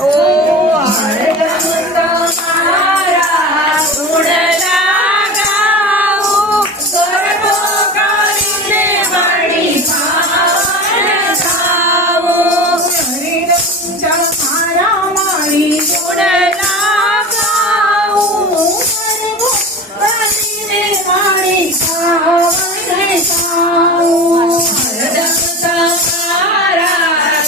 ઓ હરદમ તમારા ગુણ ગાઉં, ગરબો કરીને મારી ભાવન થાઉં. હરદમ તમારા મારી ગુણ ગાઉં, ગરબો કરીને મારી ભાવન થાઉં. હરદમ તમારા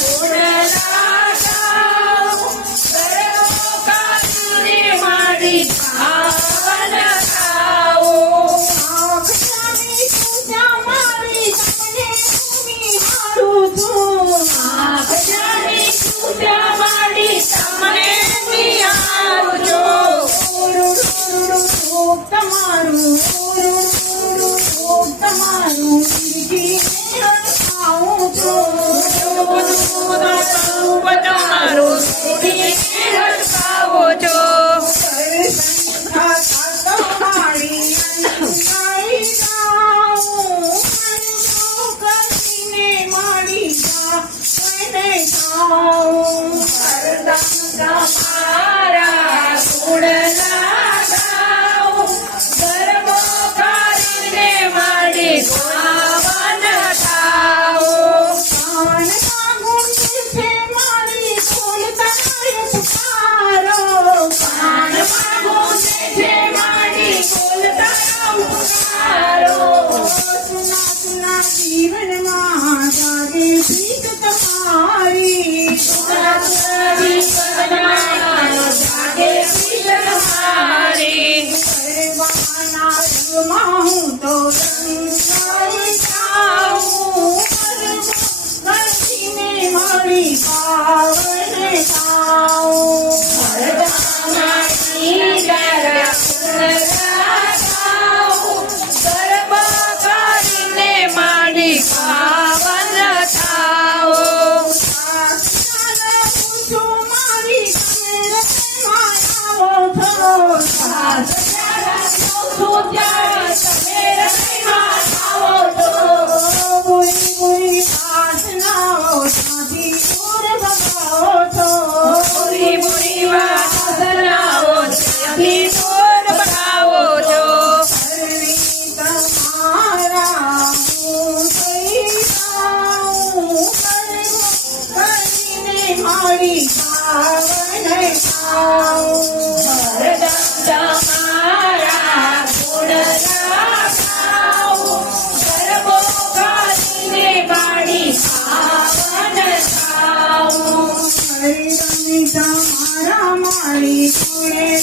ગુણ ગાઉં, ગરબો કરીને મારી ભાવન થાઉં. આંખની પૂજા મારી તમને નિહારું છું, આંખની પૂજા મારી તમને નિહારું છું. તમારું તમારું ખાઉં છું, તમારું ખાવો છો. તમારા ગુણ ગાઉં, ગરબો કરીને મારી ભાવન થાઉં. કાનમાં ગુંજે છે મારી બોલતા પુકારો, કાનમાં ગુંજે છે મારી બોલતા પુકારો. સુના સુના જીવનમાં જાગે પ્રીત તમારી, સુના સુના જીવનમાં જાગે પ્રીત તમારી. ગરબાના રંગમાં હું તો રંગાઈ જાઉં, ગરબો કરીને મારી ભાવન થાઉં. હરદમ તારા ગુણ ગાઉં, ગરબો કરીને મારી ભાવન થાઉં. મારી ભાવન થાઉં. હરદમ તમારા ગુણ ગાઉં, ગરબો કરીને મારી ભાવન થાઉં. હરદમ તમારા મારી ગુણ